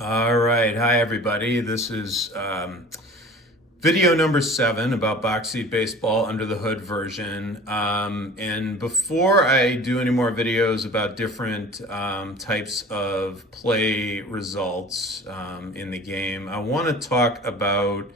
All right. Hi, everybody. This is video number 7 about box seat baseball under the hood version. And before I do any more videos about different types of play results in the game, I want to talk about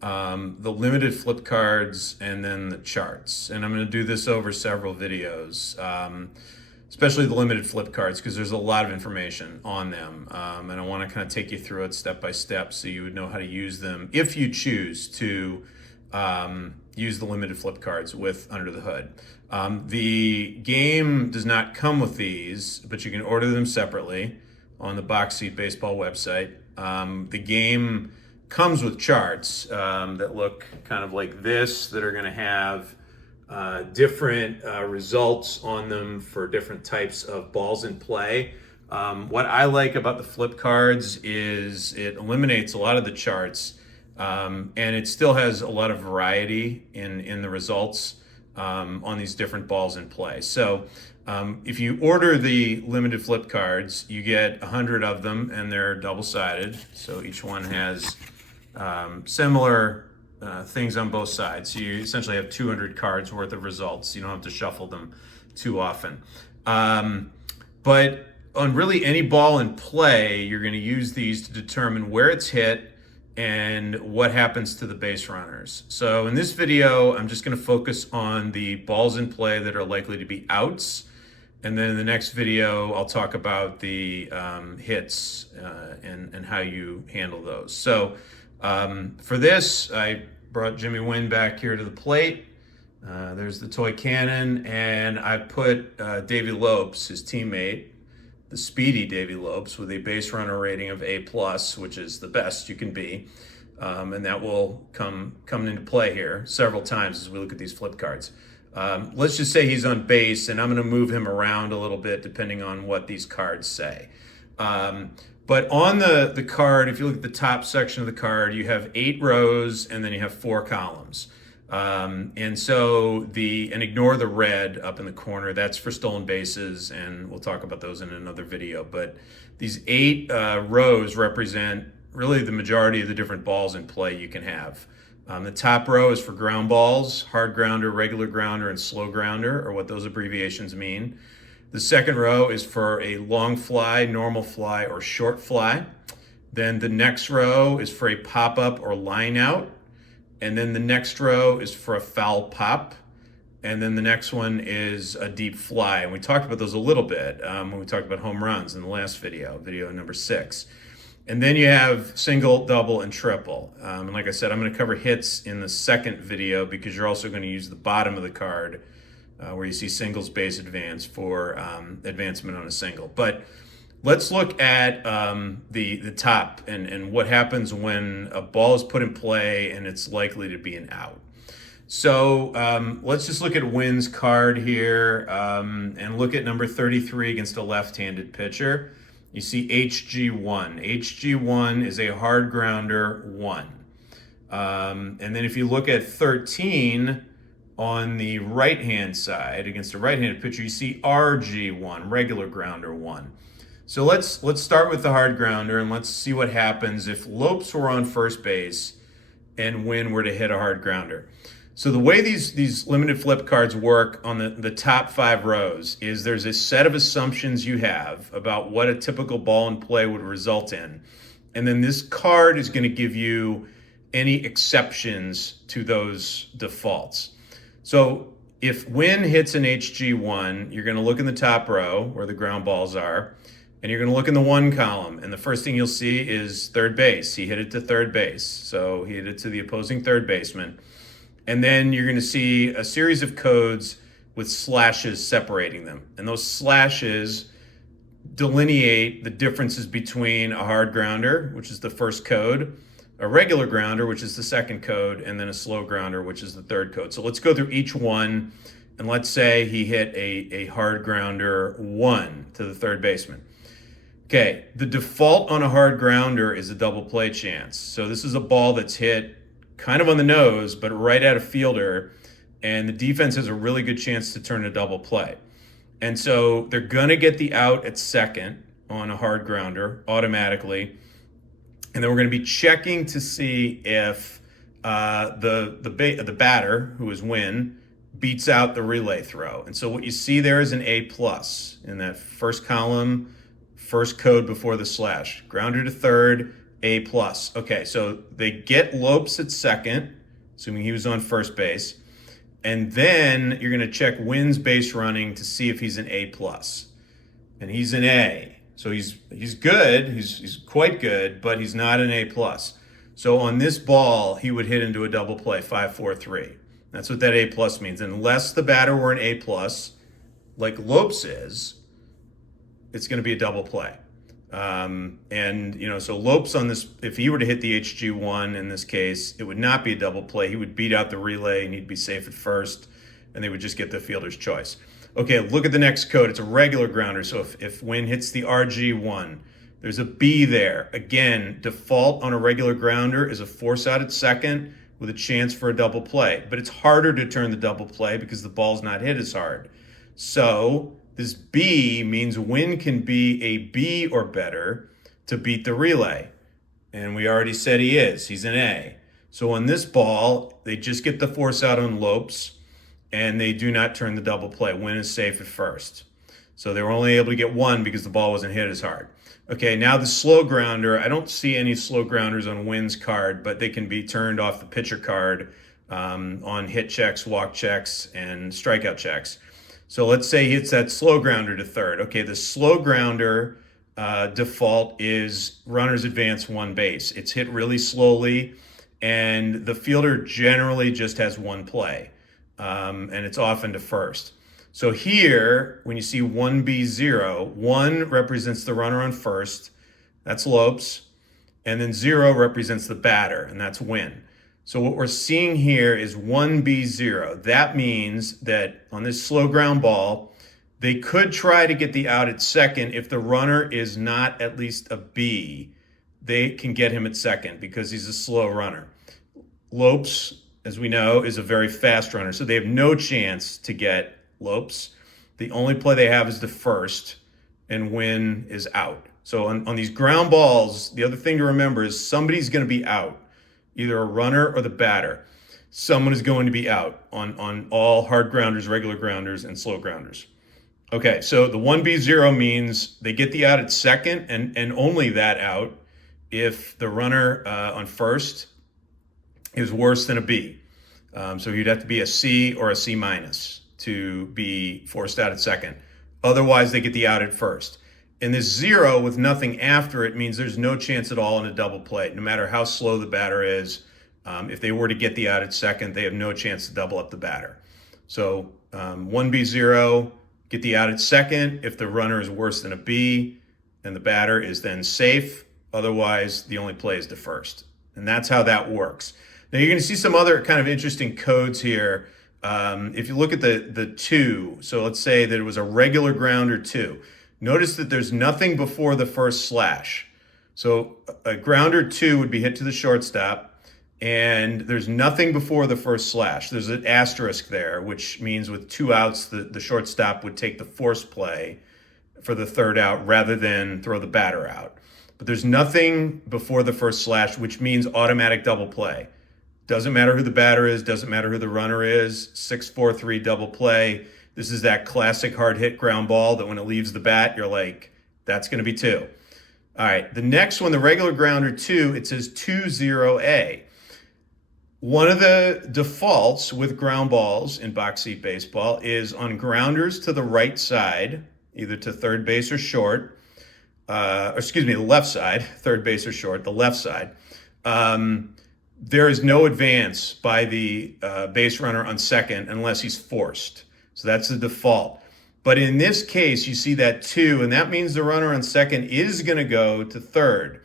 the limited flip cards and then the charts. And I'm going to do this over several videos. Especially the limited flip cards, because there's a lot of information on them. And I want to kind of take you through it step by step so you would know how to use them if you choose to use the limited flip cards with Under the Hood. The game does not come with these, but you can order them separately on the Box Seat Baseball website. The game comes with charts that look kind of like this, that are going to have different results on them for different types of balls in play. What I like about the flip cards is it eliminates a lot of the charts, and it still has a lot of variety in the results on these different balls in play. So if you order the limited flip cards, you get 100 of them, and they're double-sided. So each one has similar things on both sides. So you essentially have 200 cards worth of results. You don't have to shuffle them too often. But on really any ball in play, you're going to use these to determine where it's hit and what happens to the base runners. So in this video, I'm just going to focus on the balls in play that are likely to be outs. And then in the next video, I'll talk about the hits and how you handle those. So for this, I brought Jimmy Wynn back here to the plate. There's the toy cannon, and I put Davey Lopes, his teammate, the speedy Davey Lopes, with a base runner rating of A+, which is the best you can be. And that will come into play here several times as we look at these flip cards. Let's just say he's on base, and I'm going to move him around a little bit depending on what these cards say. But on the card, if you look at the top section of the card, you have 8 rows and then you have 4 columns. And ignore the red up in the corner. That's for stolen bases, and we'll talk about those in another video. But these 8 rows represent really the majority of the different balls in play you can have. The top row is for ground balls. Hard grounder, regular grounder, and slow grounder are what those abbreviations mean. The second row is for a long fly, normal fly, or short fly. Then the next row is for a pop-up or line out. And then the next row is for a foul pop. And then the next one is a deep fly. And we talked about those a little bit when we talked about home runs in the last video number 6. And then you have single, double, and triple. And like I said, I'm going to cover hits in the second video because you're also going to use the bottom of the card where you see singles base advance for advancement on a single. But let's look at the top and what happens when a ball is put in play and it's likely to be an out. So let's just look at Wynn's card here and look at number 33 against a left-handed pitcher. You see HG1. HG1 is a hard grounder 1. And then if you look at 13, on the right-hand side, against a right-handed pitcher, you see RG1, regular grounder 1. So let's start with the hard grounder, and let's see what happens if Lopes were on first base and Wynn were to hit a hard grounder. So the way these limited flip cards work on the top 5 rows is there's a set of assumptions you have about what a typical ball in play would result in. And then this card is going to give you any exceptions to those defaults. So if Wynn hits an HG1, you're going to look in the top row where the ground balls are, and you're going to look in the 1 column. And the first thing you'll see is third base. He hit it to third base. So he hit it to the opposing third baseman. And then you're going to see a series of codes with slashes separating them. And those slashes delineate the differences between a hard grounder, which is the first code, a regular grounder, which is the second code, and then a slow grounder, which is the third code. So let's go through each one, and let's say he hit a hard grounder 1 to the third baseman. Okay, the default on a hard grounder is a double play chance. So this is a ball that's hit kind of on the nose, but right at a fielder, and the defense has a really good chance to turn a double play. And so they're going to get the out at second on a hard grounder automatically. And then we're going to be checking to see if the batter, who is Winn, beats out the relay throw. And so what you see there is an A plus in that first column, first code before the slash. Grounder to third, A plus. Okay, so they get Lopes at second, assuming he was on first base. And then you're going to check Winn's base running to see if he's an A plus. And he's an A. So he's good, he's quite good, but he's not an A plus. So on this ball, he would hit into a double play, 5-4-3. That's what that A plus means. Unless the batter were an A plus, like Lopes is, it's going to be a double play. So Lopes on this, if he were to hit the HG1 in this case, it would not be a double play. He would beat out the relay and he'd be safe at first, and they would just get the fielder's choice. Okay, look at the next code. It's a regular grounder. So if Winn hits the RG1, there's a B there. Again, default on a regular grounder is a force out at second with a chance for a double play. But it's harder to turn the double play because the ball's not hit as hard. So this B means Winn can be a B or better to beat the relay. And we already said he is. He's an A. So on this ball, they just get the force out on Lopes, and they do not turn the double play. Winn is safe at first. So they were only able to get one because the ball wasn't hit as hard. Okay, now the slow grounder. I don't see any slow grounders on Winn's card, but they can be turned off the pitcher card on hit checks, walk checks, and strikeout checks. So let's say he hits that slow grounder to third. Okay, the slow grounder default is runners advance one base. It's hit really slowly, and the fielder generally just has one play. And it's often to first. So here, when you see 1B0, 1 represents the runner on first, that's Lopes, and then 0 represents the batter, and that's Winn. So what we're seeing here is 1B0. That means that on this slow ground ball, they could try to get the out at second. If the runner is not at least a B, they can get him at second because he's a slow runner. Lopes, as we know, is a very fast runner, so they have no chance to get Lopes. The only play they have is the first, and Winn is out. So on these ground balls, the other thing to remember is somebody's going to be out, either a runner or the batter. Someone is going to be out on all hard grounders, regular grounders, and slow grounders. Okay, so the 1B0 means they get the out at second, and only that out if the runner on first is worse than a B. So you'd have to be a C or a C minus to be forced out at second. Otherwise, they get the out at first. And this 0 with nothing after it means there's no chance at all in a double play. No matter how slow the batter is, if they were to get the out at second, they have no chance to double up the batter. So 1B0, get the out at second if the runner is worse than a B, and the batter is then safe. Otherwise, the only play is to first. And that's how that works. Now, you're going to see some other kind of interesting codes here. If you look at the 2, so let's say that it was a regular grounder 2. Notice that there's nothing before the first slash. So a grounder 2 would be hit to the shortstop, and there's nothing before the first slash. There's an asterisk there, which means with 2 outs, the shortstop would take the force play for the third out rather than throw the batter out. But there's nothing before the first slash, which means automatic double play. Doesn't matter who the batter is, doesn't matter who the runner is, 6-4-3 double play. This is that classic hard hit ground ball that when it leaves the bat, you're like, that's going to be 2. All right, the next one, the regular grounder 2, it says 2-0-A. One of the defaults with ground balls in box seat baseball is on grounders to the right side, either to third base or short, the left side, third base or short, the left side. There is no advance by the base runner on second unless he's forced. So that's the default. But in this case, you see that 2, and that means the runner on second is going to go to third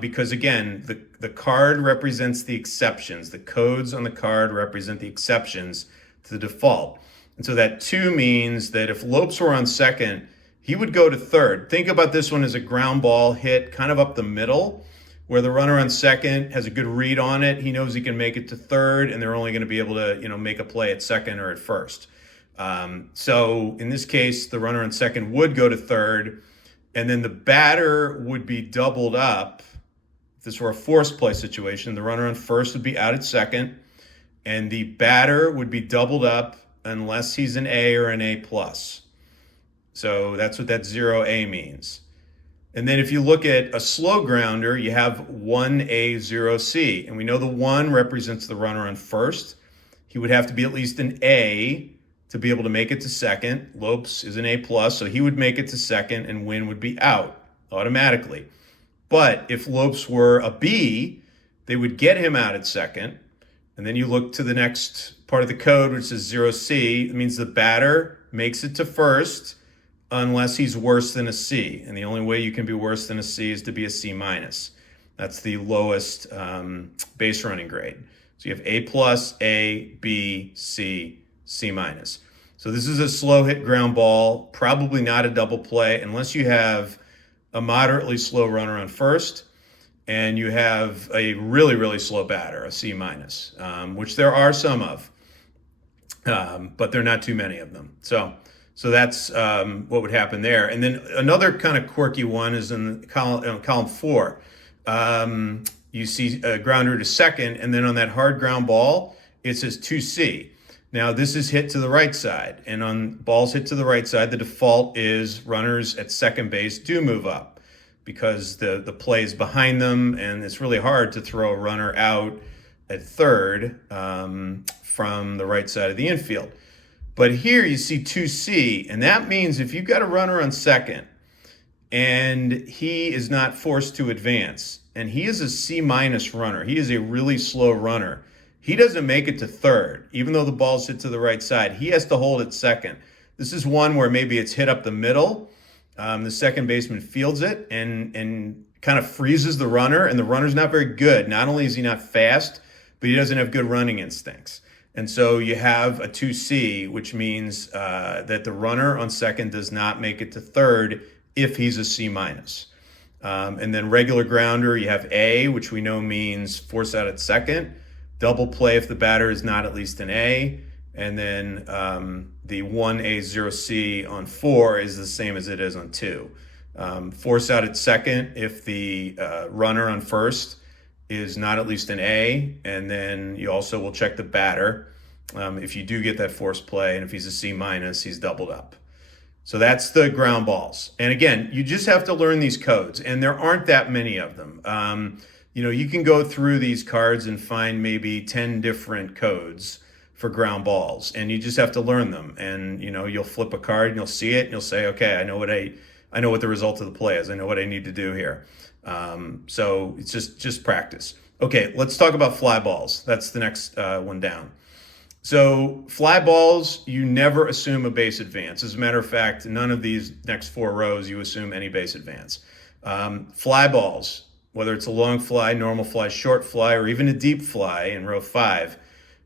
because, again, the card represents the exceptions. The codes on the card represent the exceptions to the default. And so that 2 means that if Lopes were on second, he would go to third. Think about this one as a ground ball hit kind of up the middle, where the runner on second has a good read on it. He knows he can make it to third, and they're only going to be able to, make a play at second or at first. So in this case, the runner on second would go to third, and then the batter would be doubled up if this were a force play situation, the runner on first would be out at second, and the batter would be doubled up unless he's an A or an A plus. So that's what that 0A means. And then if you look at a slow grounder, you have 1A, 0C. And we know the 1 represents the runner on first. He would have to be at least an A to be able to make it to second. Lopes is an A plus, so he would make it to second, and Wynn would be out automatically. But if Lopes were a B, they would get him out at second. And then you look to the next part of the code, which is 0C. It means the batter makes it to first unless he's worse than a C. And the only way you can be worse than a C is to be a C minus. That's the lowest base running grade. So you have A plus, A, B, C, C minus. So this is a slow hit ground ball, probably not a double play unless you have a moderately slow runner on first and you have a really, really slow batter, a C minus, which there are some of, but there are not too many of them. So that's what would happen there. And then another kind of quirky one is in column 4. You see a grounder to second, and then on that hard ground ball, it says 2C. Now, this is hit to the right side, and on balls hit to the right side, the default is runners at second base do move up because the play is behind them, and it's really hard to throw a runner out at third from the right side of the infield. But here you see 2C, and that means if you've got a runner on second and he is not forced to advance, and he is a C minus runner, he is a really slow runner, he doesn't make it to third, even though the ball's hit to the right side. He has to hold it second. This is one where maybe it's hit up the middle. The second baseman fields it and kind of freezes the runner, and the runner's not very good. Not only is he not fast, but he doesn't have good running instincts. And so you have a 2C, which means that the runner on second does not make it to third if he's a C minus. And then regular grounder, you have A, which we know means force out at second. Double play if the batter is not at least an A. And then the 1A, 0C on 4 is the same as it is on 2. Force out at second if the runner on first is not at least an A, and then you also will check the batter. If you do get that force play, and if he's a C minus, he's doubled up. So that's the ground balls. And again, you just have to learn these codes, and there aren't that many of them. You can go through these cards and find maybe 10 different codes for ground balls, and you just have to learn them. And you'll flip a card and you'll see it and you'll say, okay, I know what the result of the play is. I know what I need to do here. So it's just practice. Okay, let's talk about fly balls. That's the next one down. So fly balls, you never assume a base advance. As a matter of fact, none of these next 4 rows you assume any base advance. Fly balls, whether it's a long fly, normal fly, short fly, or even a deep fly in row 5,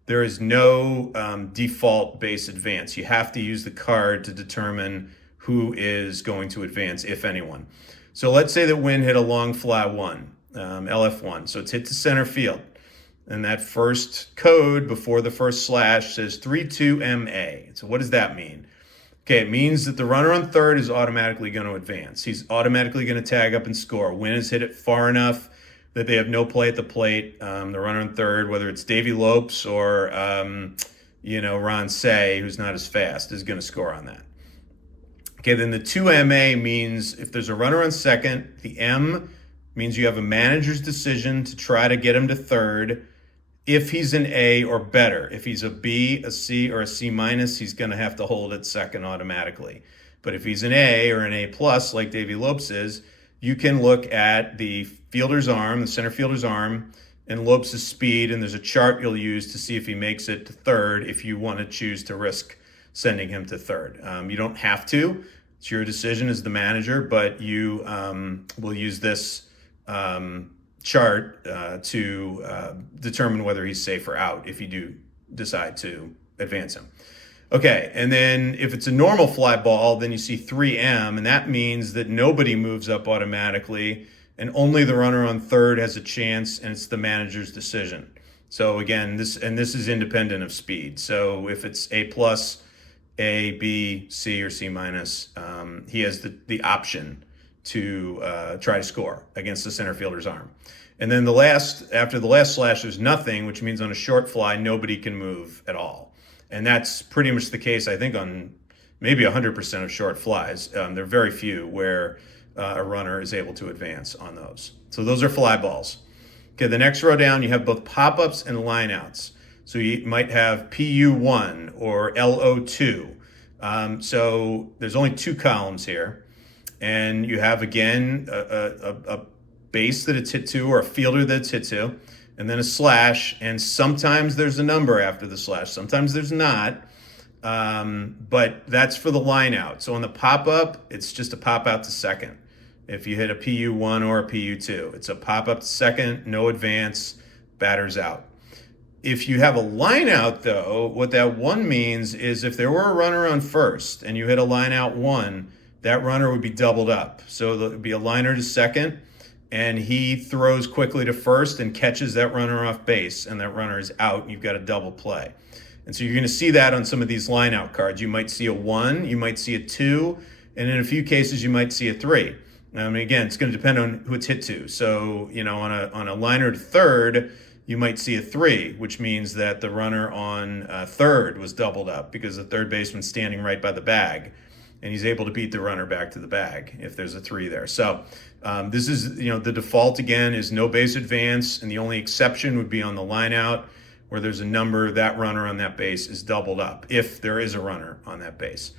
there is no default base advance. You have to use the card to determine who is going to advance, if anyone. So let's say that Wynn hit a long fly 1, LF1. So it's hit to center field. And that first code before the first slash says 3-2-MA. So what does that mean? Okay, it means that the runner on third is automatically going to advance. He's automatically going to tag up and score. Wynn has hit it far enough that they have no play at the plate. The runner on third, whether it's Davey Lopes or Ron Say, who's not as fast, is going to score on that. Okay, then the 2MA means if there's a runner on second, the M means you have a manager's decision to try to get him to third. If he's an A or better, if he's a B, a C, or a C minus, he's going to have to hold it second automatically. But if he's an A or an A plus, like Davey Lopes is, you can look at the fielder's arm, the center fielder's arm, and Lopes' speed, and there's a chart you'll use to see if he makes it to third if you want to choose to risk sending him to third. You don't have to. It's your decision as the manager, but you will use this chart to determine whether he's safe or out if you do decide to advance him. Okay, and then if it's a normal fly ball, then you see 3M, and that means that nobody moves up automatically, and only the runner on third has a chance, and it's the manager's decision. So again, this is independent of speed. So if it's A plus, A, B, C, or C minus, he has the option to try to score against the center fielder's arm. And then after the last slash, there's nothing, which means on a short fly, nobody can move at all. And that's pretty much the case, I think, on maybe 100% of short flies. There are very few where a runner is able to advance on those. So those are fly balls. Okay, the next row down, you have both pop-ups and lineouts. So you might have PU1 or LO2. So there's only 2 columns here. And you have, again, a base that it's hit to, or a fielder that it's hit to, and then a slash. And sometimes there's a number after the slash. Sometimes there's not. But that's for the line out. So on the pop-up, it's just a pop out to second. If you hit a PU1 or a PU2, it's a pop up to second, no advance, batter's out. If you have a line out, though, what that 1 means is if there were a runner on first and you hit a line out 1, that runner would be doubled up. So there would be a liner to second, and he throws quickly to first and catches that runner off base, and that runner is out, and you've got a double play. And so you're going to see that on some of these line out cards. You might see a 1, you might see a 2, and in a few cases you might see a 3. I mean, again, it's going to depend on who it's hit to. So, on a liner to third, you might see a 3, which means that the runner on third was doubled up because the third baseman's standing right by the bag, and he's able to beat the runner back to the bag if there's a 3 there. So this is, the default, again, is no base advance, and the only exception would be on the line out where there's a number, that runner on that base is doubled up if there is a runner on that base.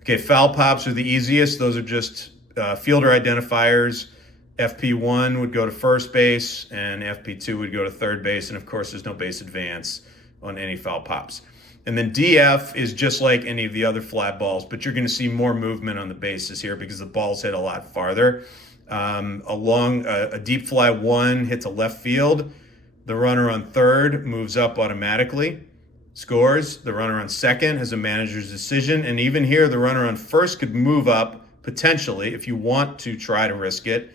Okay, foul pops are the easiest. Those are just fielder identifiers. FP1 would go to first base, and FP2 would go to third base, and of course there's no base advance on any foul pops. And then DF is just like any of the other fly balls, but you're going to see more movement on the bases here because the balls hit a lot farther. Along a deep fly 1 hits a left field, the runner on third moves up automatically, scores. The runner on second has a manager's decision, and even here the runner on first could move up potentially, if you want to try to risk it,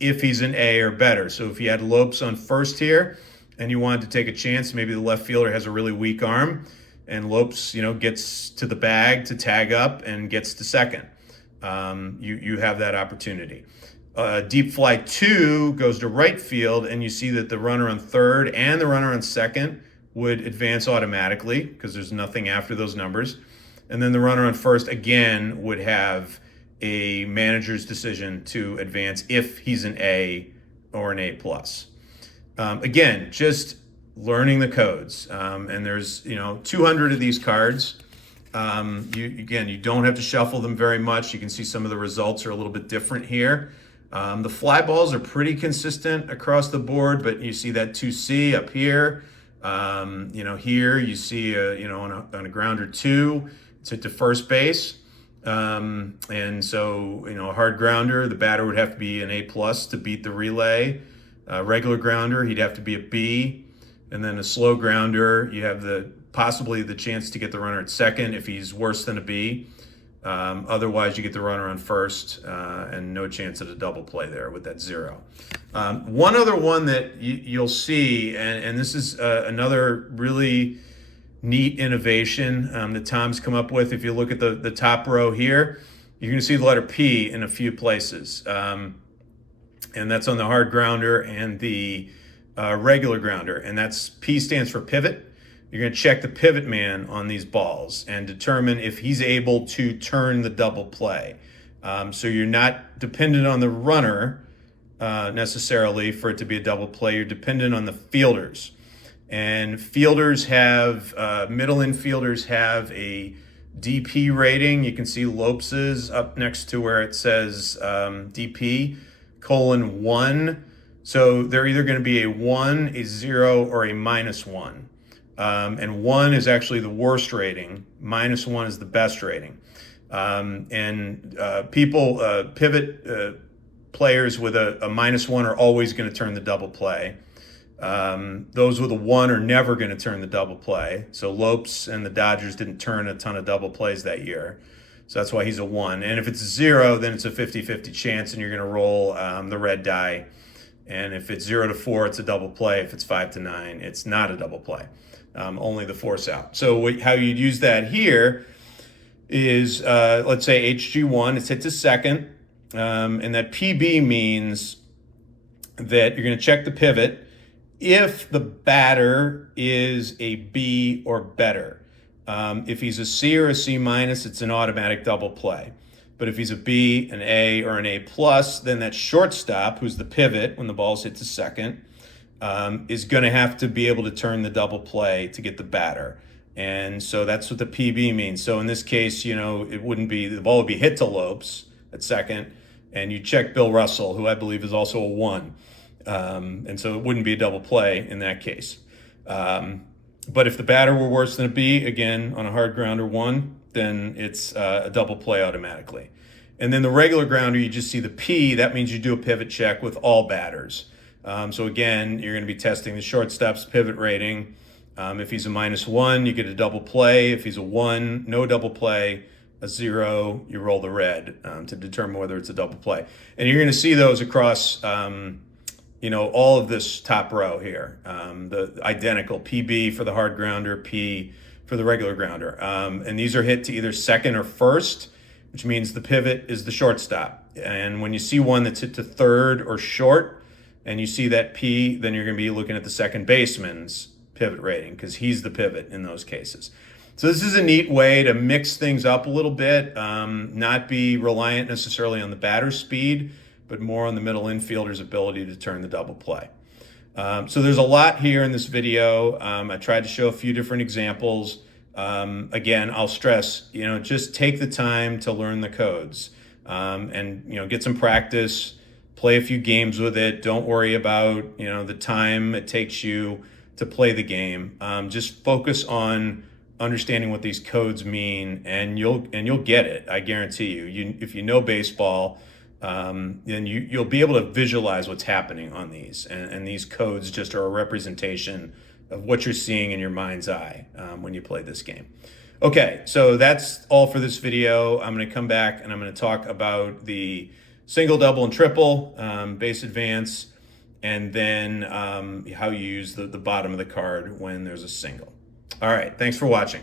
if he's an A or better. So if you had Lopes on first here and you wanted to take a chance, maybe the left fielder has a really weak arm and Lopes, gets to the bag to tag up and gets to second. You have that opportunity. Deep fly 2 goes to right field, and you see that the runner on third and the runner on second would advance automatically because there's nothing after those numbers. And then the runner on first, again, would have a manager's decision to advance if he's an A or an A+. Again, just learning the codes. And there's 200 of these cards. You don't have to shuffle them very much. You can see some of the results are a little bit different here. The fly balls are pretty consistent across the board, but you see that 2C up here. Here you see on a grounder 2, it's hit to first base. And so, a hard grounder, the batter would have to be an A+ to beat the relay. Regular grounder, he'd have to be a B. And then a slow grounder, you have possibly the chance to get the runner at second if he's worse than a B. Otherwise, you get the runner on first, and no chance at a double play there with that 0. One other one that you'll see, and this is another really neat innovation that Tom's come up with. If you look at the top row here, you're going to see the letter P in a few places. And that's on the hard grounder and the regular grounder. And that's P stands for pivot. You're going to check the pivot man on these balls and determine if he's able to turn the double play. So you're not dependent on the runner necessarily for it to be a double play. You're dependent on the fielders. And fielders have, middle infielders have a DP rating. You can see Lopes's up next to where it says DP:1. So they're either going to be a 1, a 0, or a -1. And 1 is actually the worst rating. -1 is the best rating. Pivot players with a -1 are always going to turn the double play. Those with a 1 are never going to turn the double play. So Lopes and the Dodgers didn't turn a ton of double plays that year. So that's why he's a 1. And if it's a 0, then it's a 50-50 chance, and you're going to roll the red die. And if it's 0 to 4, it's a double play. If it's 5 to 9, it's not a double play. Only the force out. So how you'd use that here is, let's say HG1, it's hit to second. And that PB means that you're going to check the pivot if the batter is a B or better. If he's a C or a C minus, it's an automatic double play. But if he's a B, an A, or an A plus, then that shortstop, who's the pivot when the ball's hit to second, is going to have to be able to turn the double play to get the batter. And so that's what the PB means. So in this case, it wouldn't be, the ball would be hit to Lopes at second, and you check Bill Russell, who I believe is also a 1. And so it wouldn't be a double play in that case. But if the batter were worse than a B, again, on a hard grounder 1, then it's a double play automatically. And then the regular grounder, you just see the P. That means you do a pivot check with all batters. So again, you're going to be testing the shortstop's pivot rating. If he's a -1, you get a double play. If he's a 1, no double play. A 0, you roll the red to determine whether it's a double play. And you're going to see those across all of this top row here. The identical PB for the hard grounder, P for the regular grounder. And these are hit to either second or first, which means the pivot is the shortstop. And when you see one that's hit to third or short, and you see that P, then you're going to be looking at the second baseman's pivot rating, because he's the pivot in those cases. So this is a neat way to mix things up a little bit, not be reliant necessarily on the batter's speed, but more on the middle infielder's ability to turn the double play. So there's a lot here in this video. I tried to show a few different examples. Again, I'll stress, just take the time to learn the codes, and get some practice, play a few games with it. Don't worry about the time it takes you to play the game. Just focus on understanding what these codes mean, and you'll get it. I guarantee you. If you know baseball, then you'll be able to visualize what's happening on these, and these codes just are a representation of what you're seeing in your mind's eye when you play this game. Okay, so that's all for this video. I'm going to come back and I'm going to talk about the single, double, and triple, base advance, and then how you use the bottom of the card when there's a single. All right, thanks for watching.